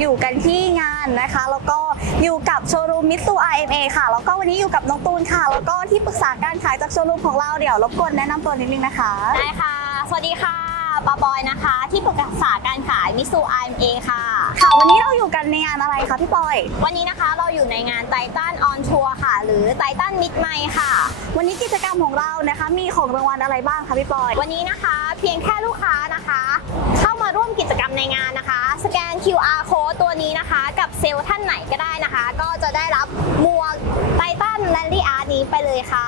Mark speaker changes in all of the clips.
Speaker 1: อยู่กันที่งานนะคะ แล้วก็อยู่กับโชว์รูมมิตซู RMA ค่ะ แล้วก็วันนี้อยู่กับน้องตูนค่ะ แล้วก็ที่ปรึกษาการขายจากโชว์รูมของเราเดี๋ยวรบกวนแนะนำตัวนิดนึงนะคะ
Speaker 2: ได้ค่ะ สวัสดีค่ะปาบอยนะคะ ที่ปรึกษาการขายมิสู IMA ค่ะ
Speaker 1: ค่ะ วันนี้เราอยู่กันในงานอะไรคะพี่ปอย
Speaker 2: วันนี้นะคะเราอยู่ในงานไททันออนทัวร์ค่ะ หรือไททันมิดไมค่ะ
Speaker 1: วันนี้กิจกรรมของเรานะคะ มีของรางวัลอะไรบ้างคะพี่ปอย
Speaker 2: วันนี้นะคะ เพียงแค่ลูกค้านะคะ เข้ามาร่วมกิจกรรม ตัวนี้นะคะกับเซลล์ท่านไหนก็ได้นะคะ ก็จะได้รับหมวกไททันแลนดี้อาร์นี้ไปเลยค่ะ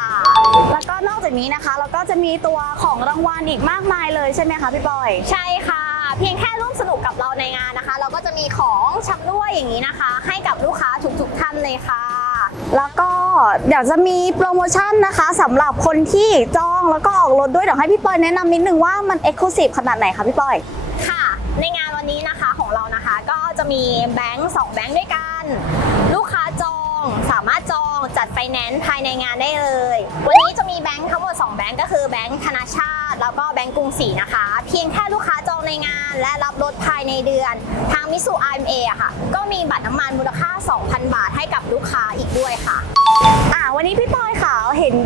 Speaker 1: แล้วก็นอกจากนี้นะคะ เราก็จะมีตัวของรางวัลอีกมากมายเลยใช่ไหมคะพี่ปอย
Speaker 2: ใช่ค่ะ เพียงแค่ร่วมสนุกกับเราในงานนะคะ เราก็จะมีของชำร่วยอย่างนี้นะคะ ให้กับลูกค้าทุกๆท่านเลยค่ะ
Speaker 1: แล้วก็เดี๋ยวจะมีโปรโมชั่นนะคะสำหรับคนที่จองแล้วก็ออกรถด้วยเดี๋ยวให้พี่ปอยแนะนำนิดนึงว่ามันเอ็กซ์คลูซีฟขนาดไหนคะพี่ปอย
Speaker 2: ค่ะ ในงานวันนี้นะคะของเรานะคะก็จะ มีแบงค์สองแบงค์ด้วยกัน ลูกค้าจองสามารถจองจัดไฟแนนซ์ภายในงานได้เลย วันนี้จะมีแบงค์ทั้งหมด 2 แบงค์ก็คือแบงค์ธนาชาติ แล้วก็แบงค์กรุงศรีนะคะ เพียงแค่ลูกค้าจองในงาน และรับรถภายในเดือน ทางมิสู IMA อะค่ะ ก็มีบัตรน้ำมันมูลค่า 2,000 บาทให้กับลูกค้าอีกด้วยค่ะ
Speaker 1: อ่าวันนี้พี่ปอยค่ะเห็นด้านหลัง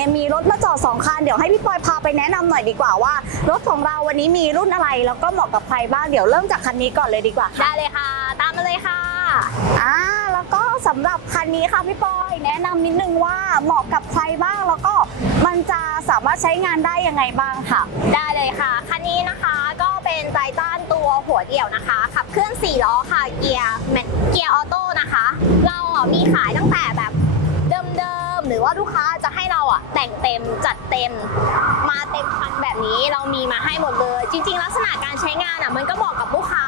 Speaker 1: เนี่ยมีรถมาจอดสองคันเดี๋ยวให้พี่ปอยพาไปแนะนำหน่อยดีกว่าว่า รถของเราวันนี้มีรุ่นอะไร แล้วก็เหมาะกับใครบ้างเดี๋ยวเริ่มจากคันนี้ก่อนเลยดีกว่าค่ะ
Speaker 2: ได้เลยค่ะ ตามมาเลยค่ะ
Speaker 1: อ่าแล้วก็สำหรับคันนี้ค่ะพี่ปอยแนะนำนิดนึงว่าเหมาะกับใครบ้างแล้วก็มันจะสามารถใช้งานได้ยังไงบ้างค่ะ
Speaker 2: ได้เลยค่ะคันนี้นะคะก็เป็นไททันตัวหัวเดี่ยวนะคะขับเคลื่อน4ล้อค่ะเกียร์แมเกียร์ออโต้นะคะ เราอะมีขาย เราอะแต่งเต็มจัดเต็ม มาเต็มคันแบบนี้เรามีมาให้หมดเลย จริง ๆ ลักษณะการใช้งานอะมันก็เหมาะกับลูกค้า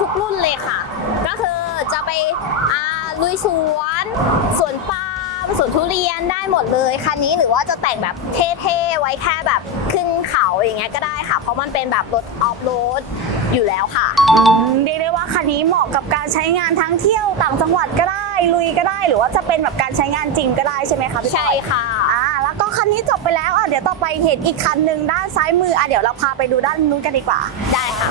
Speaker 2: ทุกๆรุ่นเลยค่ะ ก็คือจะไปอ่าลุยสวนสวนปาล์มสวนทุเรียนได้หมดเลยคันนี้หรือว่าจะแต่งแบบเท่ๆไว้แค่แบบขึ้นเขาอย่างเงี้ยก็ได้ค่ะ เพราะมันเป็นแบบรถออฟโรดอยู่แล้วค่ะ
Speaker 1: อืมเรียกได้ว่าคันนี้เหมาะกับการใช้งานทั้งเที่ยวต่างจังหวัดก็ได้ลุยก็ได้ หรือว่าจะเป็นแบบการใช้งานจริงก็ได้ใช่ไหมคะพี่ปอย
Speaker 2: ใช่ค่ะ
Speaker 1: อ่าแล้วก็ คันนี้จบไปแล้วอะเดี๋ยวต่อไปเห็นอีกคันหนึ่งด้านซ้ายมืออะเดี๋ยวเราพาไปดูด้านนู้นกันดีกว่า
Speaker 2: ได้ค่ะ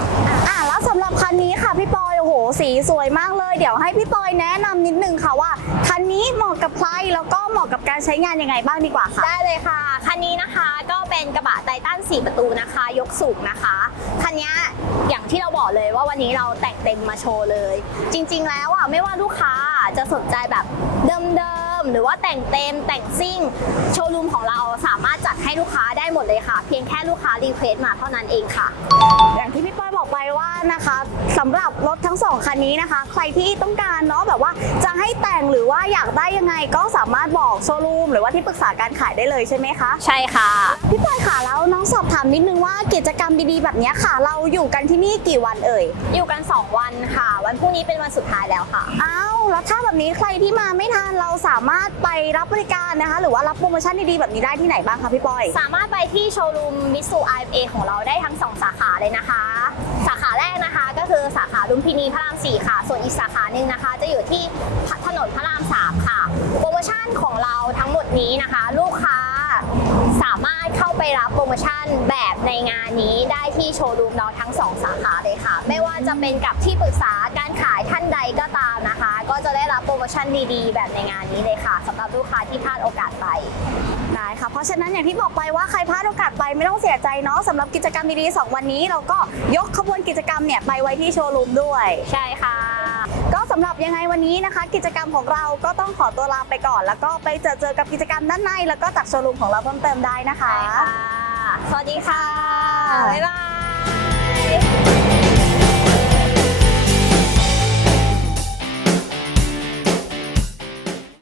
Speaker 1: อะแล้วสำหรับคันนี้ค่ะพี่ปอยโอ้โหสีสวยมากเลย เดี๋ยวให้พี่ปอยแนะนำนิดนึงค่ะว่าคันนี้เหมาะกับใครแล้วก็เหมาะกับการใช้งานยังไงบ้างดีกว่าค่ะ
Speaker 2: ได้เลยค่ะคันนี้นะคะก็เป็นกระบะไททัน4 ประตูนะคะ ยกสูงนะคะคันนี้อย่างที่เราบอกเลยว่าวันนี้เราแต่งเต็มมาโชว์เลย จริง ๆ แล้วอะไม่ว่าลูกค้าจะสนใจแบบเดิม ๆหรือว่าแต่งเต็มแต่งซิ่ง โชว์รูมของเราสามารถจัดให้ลูกค้าได้หมดเลยค่ะ เพียงแค่ลูกค้ารีเควสต์มาเท่านั้นเองค่ะ
Speaker 1: อย่างที่พี่ป้อยบอกไปว่านะคะสำหรับรถทั้งสองคันนี้นะคะ ใครที่ต้องการเนาะแบบว่าจะให้แต่งหรือว่าอยากได้ยังไงก็สามารถบอกโชว์รูมหรือว่าที่ปรึกษาการขายได้เลยใช่ไหมคะ
Speaker 2: ใช่ค่ะ
Speaker 1: พี่ปอยค่ะแล้วน้องสอบถามนิดนึงว่ากิจกรรมดีๆ แบบเนี้ยค่ะ เราอยู่กันที่นี่กี่วันเอ่ย
Speaker 2: อยู่กัน 2 วันค่ะ วันพรุ่งนี้เป็นวันสุดท้ายแล้วค่ะ
Speaker 1: อ้าวแล้ว ถ้าแบบนี้ใครที่มาไม่ทันเราสามารถไปรับบริการนะคะ หรือว่ารับโปรโมชั่นดีๆแบบนี้ได้ที่ไหนบ้างคะพี่ปอย
Speaker 2: สามารถไปที่โชว์รูมมิสู IFA ของเราได้ทั้ง 2 สาขาเลยนะคะ สาขาแรกนะคะก็คือสาขาลุมพินีพระราม 4 ค่ะ ส่วนอีกสาขาหนึ่งนะคะ จะอยู่ที่ถนนพระราม 3 ค่ะ โปรโมชั่นของเราทั้งหมดนี้นะคะ ลูกค้าสามารถเข้าไปรับโปรโมชั่นแบบในงานนี้ได้ที่โชว์รูมเราทั้ง 2 สาขาเลยค่ะ ไม่ว่าจะเป็นกับที่ปรึกษาการขายท่านใดก็ตาม ชั่นดีๆ แบบในงานนี้เลยค่ะสำหรับลูกค้าที่พลาดโอกาสไป
Speaker 1: ได้ค่ะเพราะฉะนั้นอย่างที่บอกไปว่าใครพลาดโอกาสไปไม่ต้องเสียใจเนาะสำหรับกิจกรรมดีๆ 2 วันนี้ เราก็ยกขบวนกิจกรรมเนี่ยไปไว้ที่โชว์รูมด้วย
Speaker 2: ใช่ค่ะ
Speaker 1: ก็สำหรับยังไงวันนี้นะคะ กิจกรรมของเราก็ต้องขอตัวลาไปก่อน แล้วก็ไปเจอเจอกับกิจกรรมด้านใน แล้วก็จากโชว์รูมของเราเพิ่มเติมได้นะคะ
Speaker 2: ใช่ค่ะสวัสดีค่ะ บ๊ายบาย